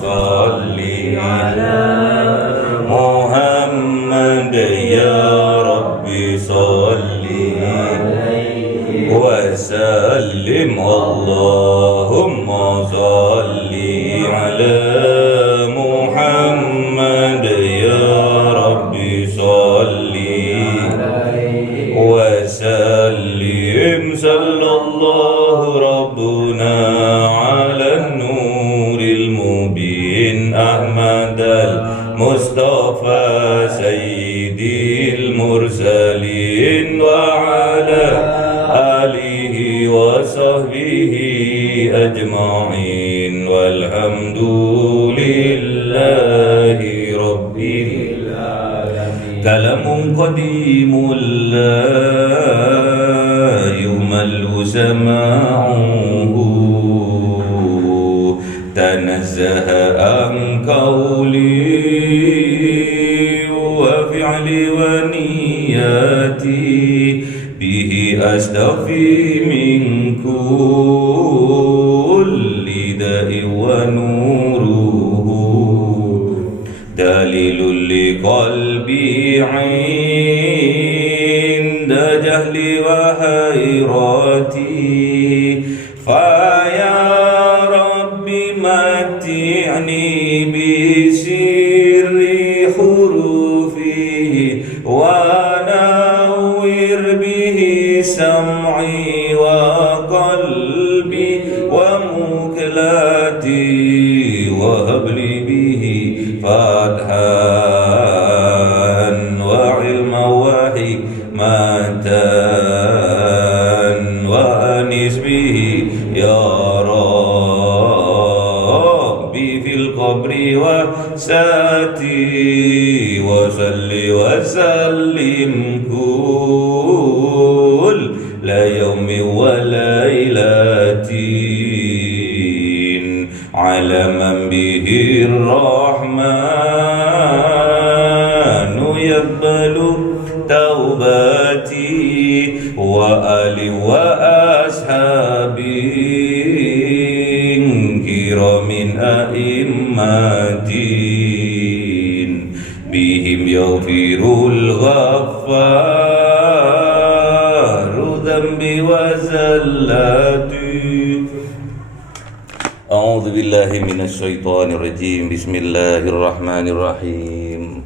صل على محمد يا ربي صل وسلم اللهم صل على محمد يا ربي صل وسلم صلى الله ربنا على النور المبين أحمد المصطفى سيد المرسلين وعلى آله وصحبه أجمعين والحمد لله رب العالمين. كلام قديم لا يمل سماعه تنزه عن قولي وفعلي ونياتي به أستغفي من كل داء ونوره دليل لقلبي عند جهلي وحيرتي فيا ربي متعني بسر حروفه ونور به سمعي وقلبي ومكلاتي وهب لي به فتحا وعلما وحكمة وأنس به يا ربي في القبر وساتي وصل وسلم كل يوم وليلة على من به الرحمن يقبل توبتي وآل وأصحابي كرام أئمة بهم يغفر الغفار ذنبي وزلاتي. أعوذ بالله من الشيطان الرجيم. بسم الله الرحمن الرحيم.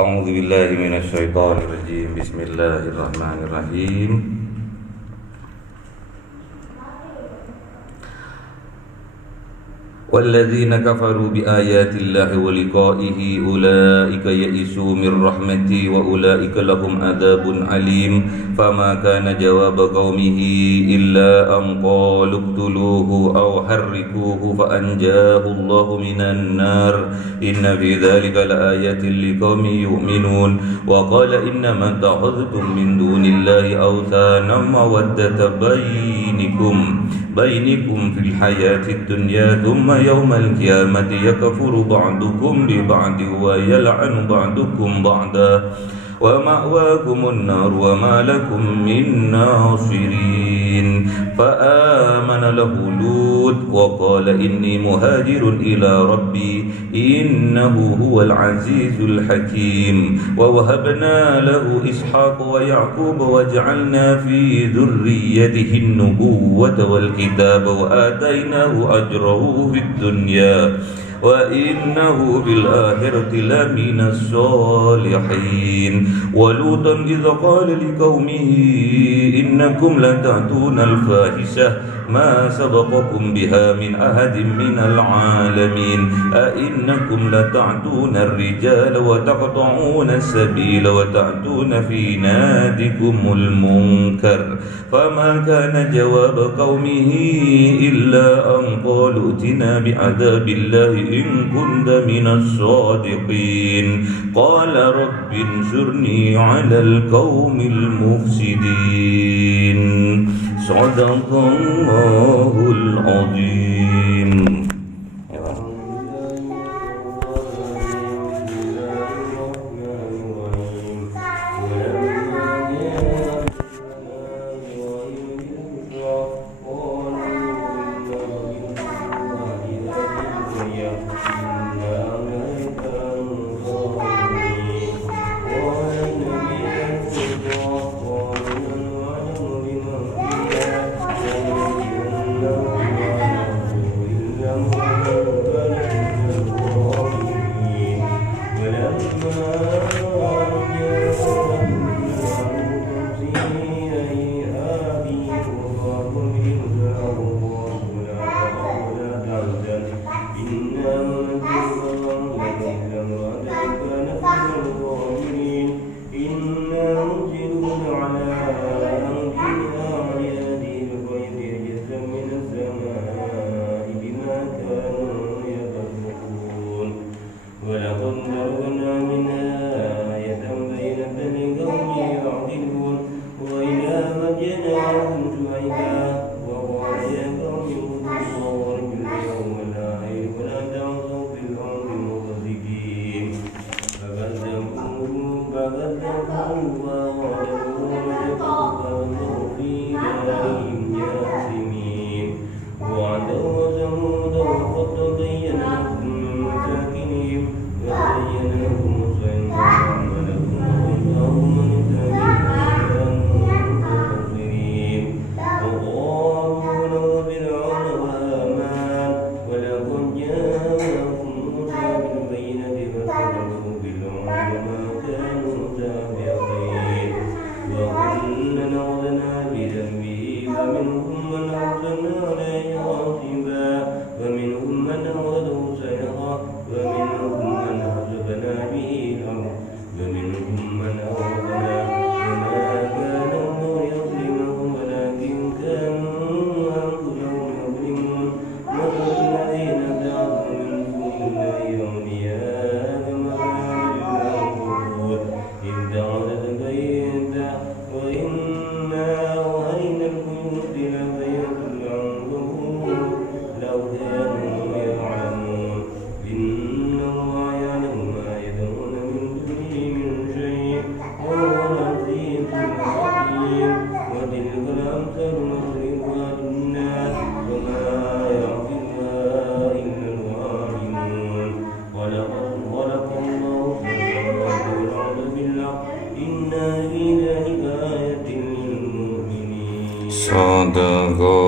أعوذ بالله من الشيطان الرجيم. بسم الله الرحمن الرحيم. والذين كفروا بآيات الله ولقائه أولئك يئسوا من رحمتي وأولئك لهم عذاب عليم. فما كان جواب قومه إلا أن قالوا اقتلوه أو حرقوه فأنجاه الله من النار إن في ذلك لآيات لقوم يؤمنون. وقال إنما اتخذتم من دون الله أوثانا مودة بينكم في الحياة الدنيا ثم يوم القيامة يكفر بعضكم ببعض ويلعن بعضكم بعضا ومأواكم النار وما لكم من ناصرين. فآمن له لوط وقال إني مهاجر إلى ربي إنه هو العزيز الحكيم. ووهبنا له إسحاق ويعقوب وجعلنا في ذريته النبوة والكتاب وآتيناه أجره في الدنيا وإنه بالآخرة لمن الصالحين. ولوطا إذ قال لقومه إنكم لتأتون الفاحشة ما سبقكم بها من أحد من العالمين أئنكم لتعتون الرجال وتقطعون السبيل وتأتون في نادكم المنكر. فما كان جواب قومه إلا أن قالوا ائتنا بعذاب الله إن كنت من الصادقين. قال رب انصرني على القوم المفسدين. Sadaqallahul azim.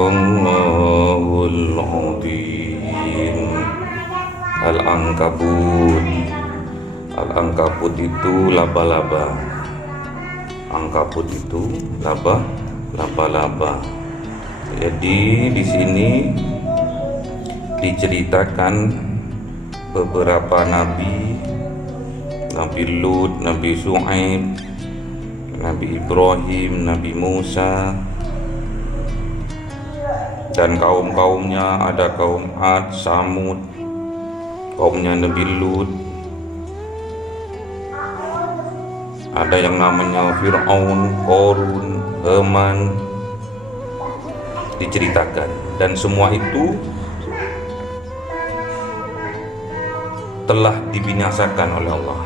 Sadaqallahul azim. Al-Ankabut. Al-Ankabut itu laba-laba. Ankabut itu laba-laba. Jadi di sini diceritakan beberapa nabi, Nabi Lut, Nabi Shu'aib, Nabi Ibrahim, Nabi Musa, dan kaum-kaumnya. Ada kaum Ad, Samud, kaumnya Nabi Lut, ada yang namanya Fir'aun, Qarun, Haman, diceritakan. Dan semua itu telah dibinasakan oleh Allah.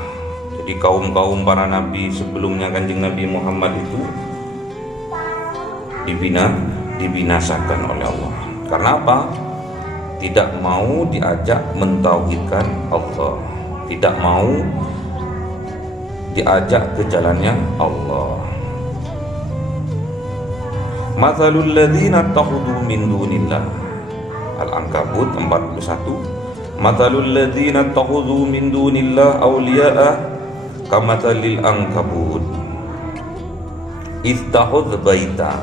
Jadi kaum-kaum para nabi sebelumnya Kanjeng Nabi Muhammad itu dibinasakan oleh Allah. Karena apa? Tidak mau diajak mentauhidkan Allah, tidak mau diajak ke jalannya Allah. Mathalul ladzina takhudhu min dunillah. Al-Ankabut 41. Mathalul ladzina takhudhu min dunillah awliya'a kamathalil ankabut ittakhadh baita.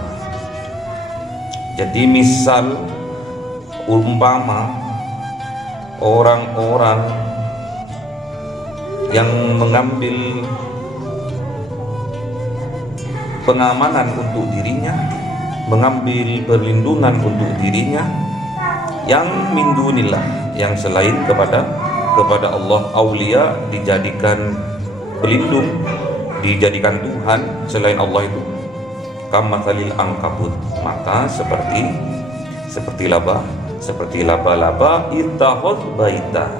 Jadi misal umpama orang-orang yang mengambil pengamanan untuk dirinya, mengambil perlindungan untuk dirinya yang min dunillah, yang selain kepada Allah. Aulia dijadikan pelindung, dijadikan Tuhan selain Allah itu. kamatsalil angkabut, maka seperti laba-laba ittakhadh baita,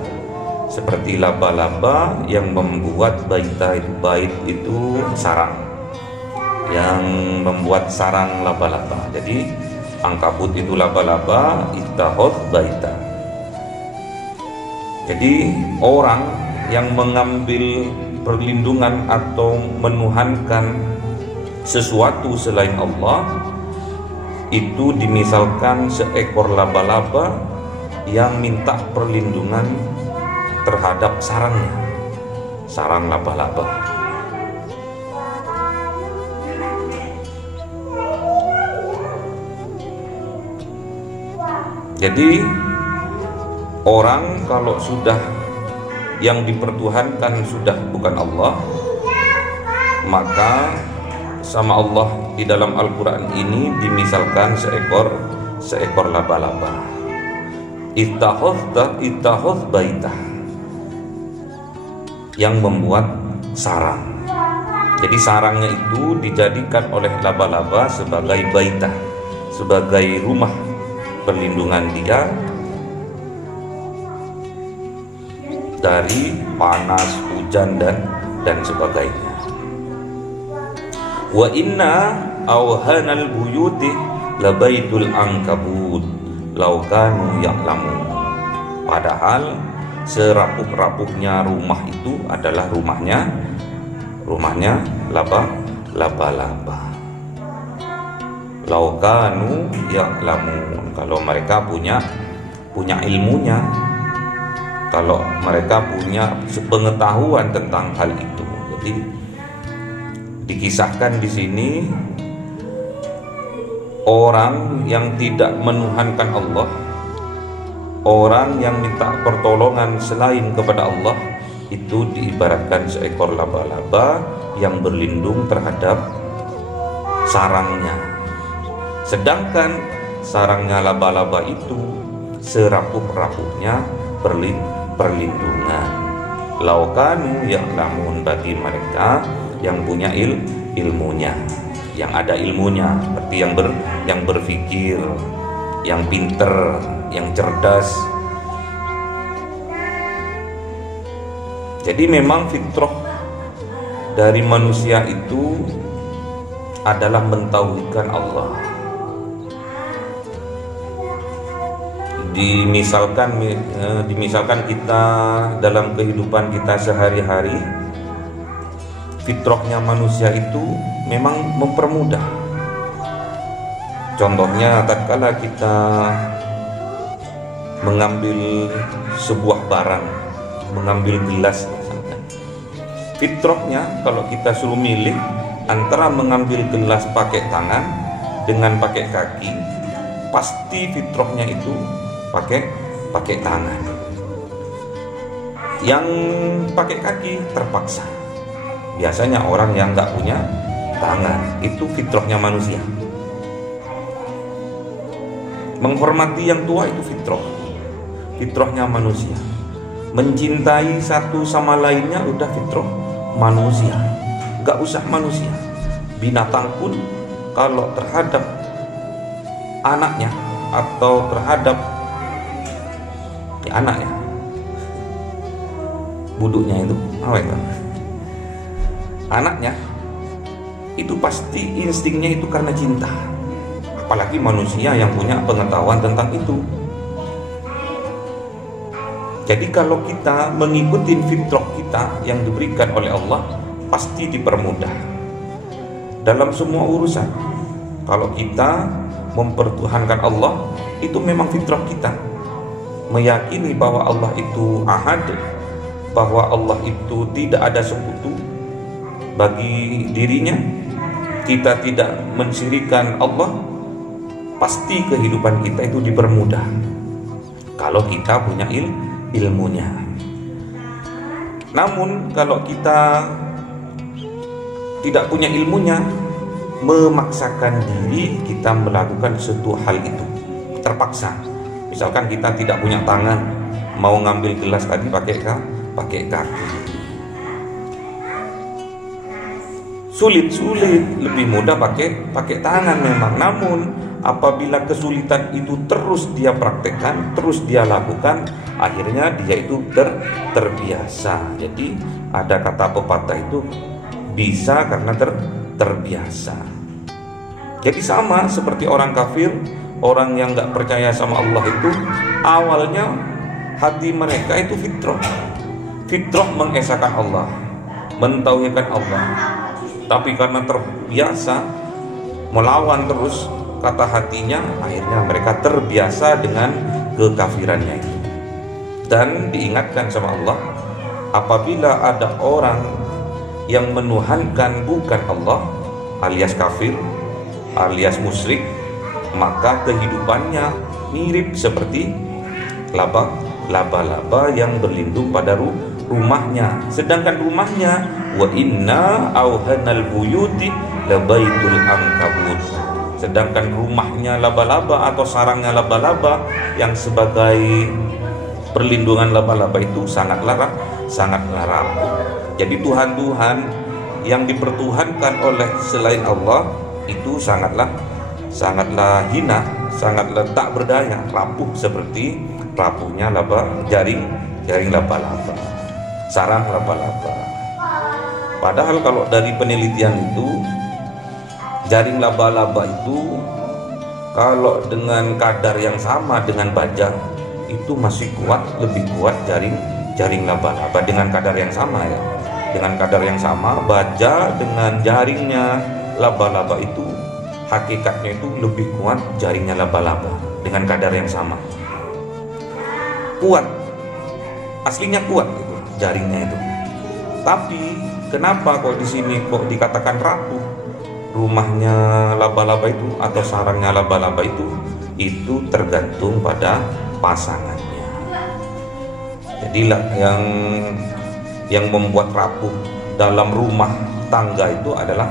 seperti laba-laba yang membuat baita itu, bait itu sarang, yang membuat sarang laba-laba. Jadi angkabut itu laba-laba, ittakhadh baita. Jadi orang yang mengambil perlindungan atau menuhankan sesuatu selain Allah, itu dimisalkan seekor laba-laba yang minta perlindungan terhadap sarangnya, sarang laba-laba. Jadi orang kalau sudah yang dipertuhankan sudah bukan Allah, maka sama Allah di dalam Al-Quran ini dimisalkan seekor laba-laba. Ittakhadh baita, yang membuat sarang. Jadi sarangnya itu dijadikan oleh laba-laba sebagai baita, sebagai rumah perlindungan dia dari panas, hujan dan sebagainya. Wa inna awhanal buyuti labaitul ankabut law kanu ya'lamun. Padahal serapuh-rapuhnya rumah itu adalah rumahnya laba-laba. Law kanu ya'lamun, kalau mereka punya ilmunya, kalau mereka punya pengetahuan tentang hal itu. Jadi dikisahkan di sini orang yang tidak menuhankan Allah, orang yang minta pertolongan selain kepada Allah, itu diibaratkan seekor laba-laba yang berlindung terhadap sarangnya. Sedangkan sarangnya laba-laba itu serapuh-rapuhnya perlindungan. Laukanu ya'lamun, bagi mereka yang punya ilmunya, yang ada ilmunya, seperti yang berpikir, yang pinter, yang cerdas. Jadi memang fitrah dari manusia itu adalah mentauhidkan Allah. Dimisalkan kita dalam kehidupan kita sehari-hari, fitrahnya manusia itu memang mempermudah. Contohnya tatkala kita mengambil sebuah barang, mengambil gelas misalkan, fitrahnya kalau kita suruh milih antara mengambil gelas pakai tangan dengan pakai kaki, pasti fitrahnya itu pakai tangan. Yang pakai kaki terpaksa. Biasanya orang yang nggak punya tangan, itu fitrahnya manusia. Menghormati yang tua itu fitrahnya manusia. Mencintai satu sama lainnya udah fitrah manusia. Nggak usah manusia, binatang pun kalau terhadap anaknya atau terhadap anaknya, buduknya itu apa itu? Anaknya itu pasti instingnya itu karena cinta. Apalagi manusia yang punya pengetahuan tentang itu. Jadi kalau kita mengikuti fitrah kita yang diberikan oleh Allah, pasti dipermudah dalam semua urusan. Kalau kita mempertuhankan Allah, itu memang fitrah kita, meyakini bahwa Allah itu ahad, bahwa Allah itu tidak ada sekutu bagi dirinya, kita tidak mensyirikkan Allah, pasti kehidupan kita itu dipermudah kalau kita punya ilmunya. Namun kalau kita tidak punya ilmunya, memaksakan diri kita melakukan suatu hal itu terpaksa. Misalkan kita tidak punya tangan, mau ngambil gelas tadi pakai kaki. sulit, lebih mudah pakai tangan memang. Namun apabila kesulitan itu terus dia praktekkan, terus dia lakukan, akhirnya dia itu terbiasa. Jadi ada kata pepatah itu bisa karena terbiasa. Jadi sama seperti orang kafir, orang yang nggak percaya sama Allah itu awalnya hati mereka itu fitrah mengesahkan Allah, mentauhidkan Allah. Tapi karena terbiasa melawan terus kata hatinya, akhirnya mereka terbiasa dengan kekafirannya itu. Dan diingatkan sama Allah, apabila ada orang yang menuhankan bukan Allah, alias kafir, alias musyrik, maka kehidupannya mirip seperti laba-laba yang berlindung pada rumahnya. Sedangkan rumahnya, wa inna auhanal buyuti labaitul ankabut. Sedangkan rumahnya laba-laba atau sarangnya laba-laba yang sebagai perlindungan laba-laba itu sangatlah rapuh. Jadi Tuhan yang dipertuhankan oleh selain Allah itu sangatlah hina, sangatlah tak berdaya, rapuh seperti rapuhnya jaring laba-laba, sarang laba-laba. Padahal kalau dari penelitian itu, jaring laba-laba itu kalau dengan kadar yang sama dengan baja itu masih kuat, lebih kuat jaring laba-laba dengan kadar yang sama ya. Dengan kadar yang sama, baja dengan jaringnya laba-laba itu hakikatnya itu lebih kuat jaringnya laba-laba dengan kadar yang sama. Kuat, aslinya kuat itu jaringnya itu. Tapi kenapa kok di sini kok dikatakan rapuh? Rumahnya laba-laba itu atau sarangnya laba-laba itu tergantung pada pasangannya. Jadilah yang membuat rapuh dalam rumah tangga itu adalah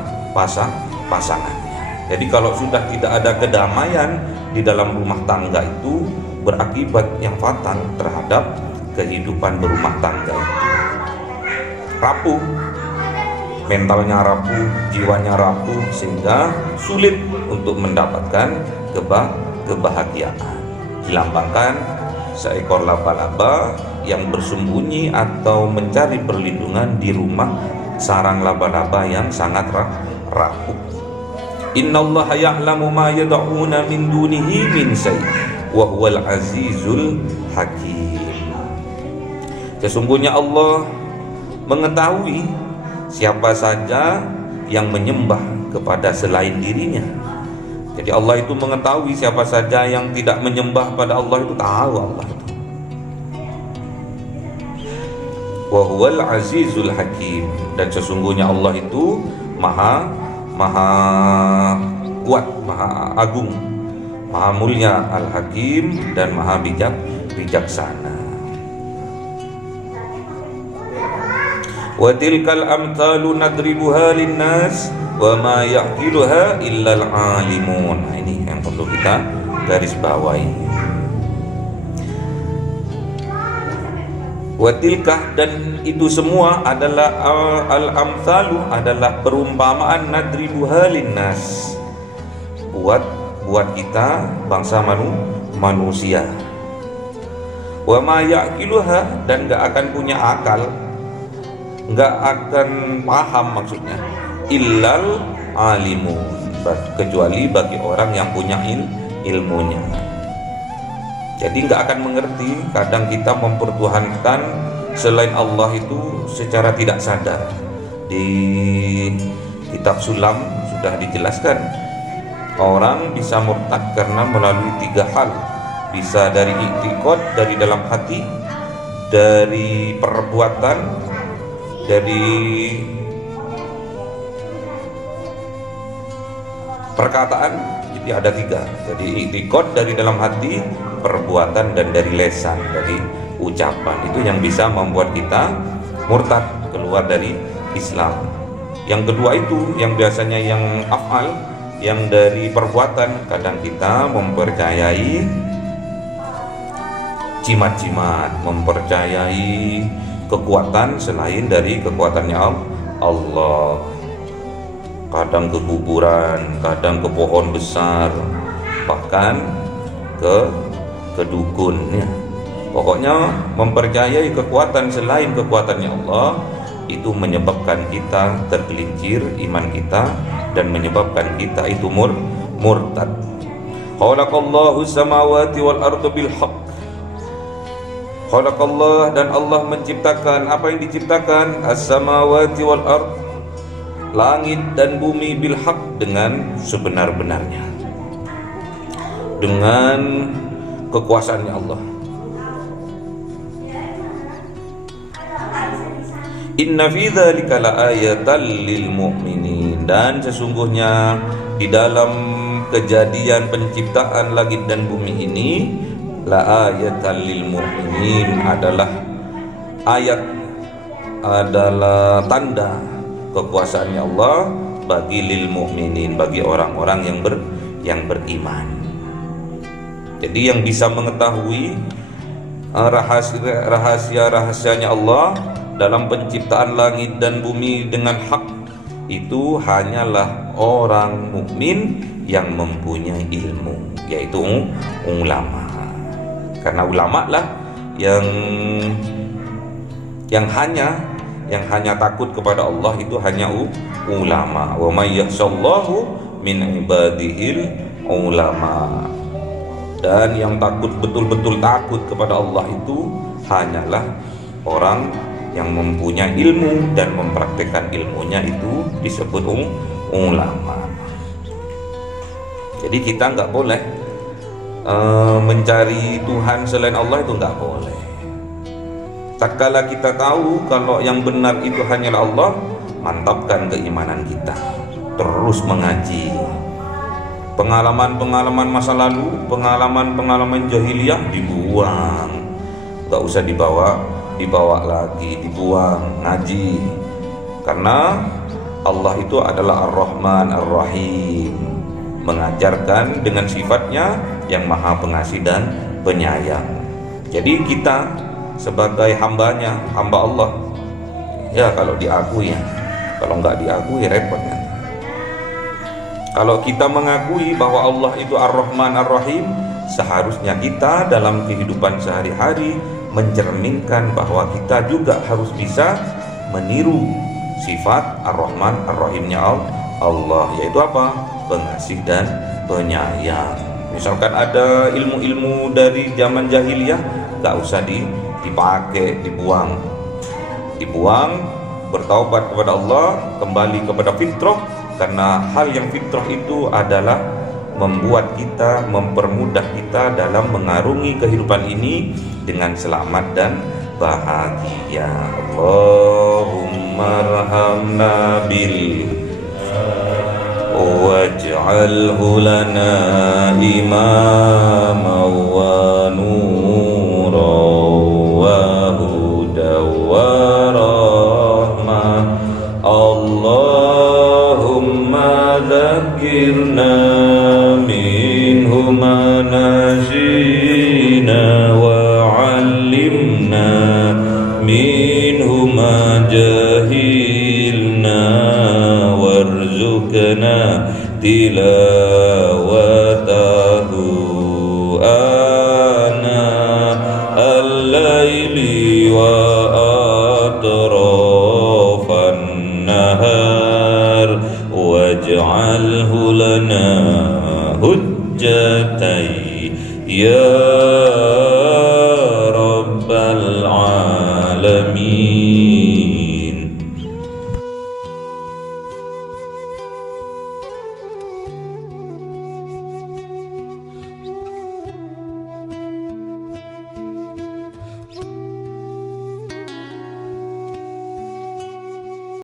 pasangannya. Jadi kalau sudah tidak ada kedamaian di dalam rumah tangga itu berakibat yang fatal terhadap kehidupan berumah tangga itu. Rapuh, mentalnya rapuh, jiwanya rapuh, sehingga sulit untuk mendapatkan kebahagiaan. Dilambangkan seekor laba-laba yang bersembunyi atau mencari perlindungan di rumah sarang laba-laba yang sangat rapuh. Innallaha ya'lamu ma yad'una min dunihi min syai' wa huwal azizul hakim. Sesungguhnya Allah mengetahui siapa saja yang menyembah kepada selain dirinya. Jadi Allah itu mengetahui siapa saja yang tidak menyembah pada Allah, itu tahu Allah itu. Wa huwal azizul hakim, dan sesungguhnya Allah itu maha kuat, maha agung, maha mulia, al-hakim, dan maha bijaksana. Wa tilkal amthalu nadribuha linnas wa ma yaqiluha illal alimun. Nah, ini yang perlu kita garis bawahi. Wa tilkah, dan itu semua adalah al-amthalu, adalah perumpamaan nadribuha linnas, buat kita bangsa manusia. Wa ma yaqiluha, dan gak akan punya akal, nggak akan paham maksudnya, illal alimun, kecuali bagi orang yang punya ilmunya. Jadi nggak akan mengerti. Kadang kita mempertuhankan selain Allah itu secara tidak sadar. Di kitab Sulam sudah dijelaskan, orang bisa murtad karena melalui 3 hal. Bisa dari i'tiqad, dari dalam hati, dari perbuatan, dari perkataan. Jadi ada 3. Jadi i'tiqad dari dalam hati, perbuatan, dan dari lesan, dari ucapan. Itu yang bisa membuat kita murtad, keluar dari Islam. Yang kedua itu yang biasanya yang af'al, yang dari perbuatan. Kadang kita mempercayai jimat-jimat, mempercayai kekuatan selain dari kekuatannya Allah. kadang ke kuburan, kadang ke pohon besar, bahkan ke dukun ya. Pokoknya mempercayai kekuatan selain kekuatannya Allah itu menyebabkan kita tergelincir iman kita dan menyebabkan kita itu murtad. Khalaqallahu samawati wal arda bil haqq. Khalaqallah, dan Allah menciptakan apa yang diciptakan, as-samawati wal ard, langit dan bumi, bil haqq, dengan sebenar-benarnya, dengan kekuasaannya Allah. Inna fi dzalika laayatan lil mu'minin, dan sesungguhnya di dalam kejadian penciptaan langit dan bumi ini, laayatan lil mu'minin, adalah ayat, adalah tanda kekuasaannya Allah bagi lil mu'minin, bagi orang-orang yang beriman. Jadi yang bisa mengetahui rahasia-rahasianya Allah dalam penciptaan langit dan bumi dengan hak itu hanyalah orang mukmin yang mempunyai ilmu, yaitu ulama. Karena ulama lah yang hanya takut kepada Allah, itu hanya ulama. Wa may yakhshallahu min ibadihil ulama. Dan yang betul-betul takut kepada Allah itu hanyalah orang yang mempunyai ilmu dan mempraktikkan ilmunya, itu disebut ulama. Jadi kita nggak boleh mencari Tuhan selain Allah, itu nggak boleh. Tak kala kita tahu kalau yang benar itu hanyalah Allah, mantapkan keimanan kita, terus mengaji. Pengalaman-pengalaman masa lalu, pengalaman-pengalaman jahiliyah dibuang, nggak usah dibawa lagi, dibuang, ngaji. Karena Allah itu adalah Ar-Rahman Ar-Rahim, mengajarkan dengan sifatnya yang maha pengasih dan penyayang. Jadi kita sebagai hambanya, hamba Allah, ya kalau diakui ya, kalau nggak diakui repot ya. Kalau kita mengakui bahwa Allah itu Ar-Rahman Ar-Rahim, seharusnya kita dalam kehidupan sehari-hari mencerminkan bahwa kita juga harus bisa meniru sifat Ar-Rahman Ar-Rahimnya Allah, yaitu apa? Pengasih dan penyayang. Misalkan ada ilmu-ilmu dari zaman jahiliyah, gak usah dipakai, dibuang, bertaubat kepada Allah, kembali kepada fitrah. Karena hal yang fitrah itu adalah membuat kita, mempermudah kita dalam mengarungi kehidupan ini dengan selamat dan bahagia. Allahumma arhamna bil waj'alhu lana imama wa nura wa huda wa rahmah. Allahumma dzakirna minhu ma nasina wa 'allimna minhu ma jahilna warzuqna tilawatahu ana al-laili wa atrafan nahar waj'alhu lana hujjatai ya rabbal alamin.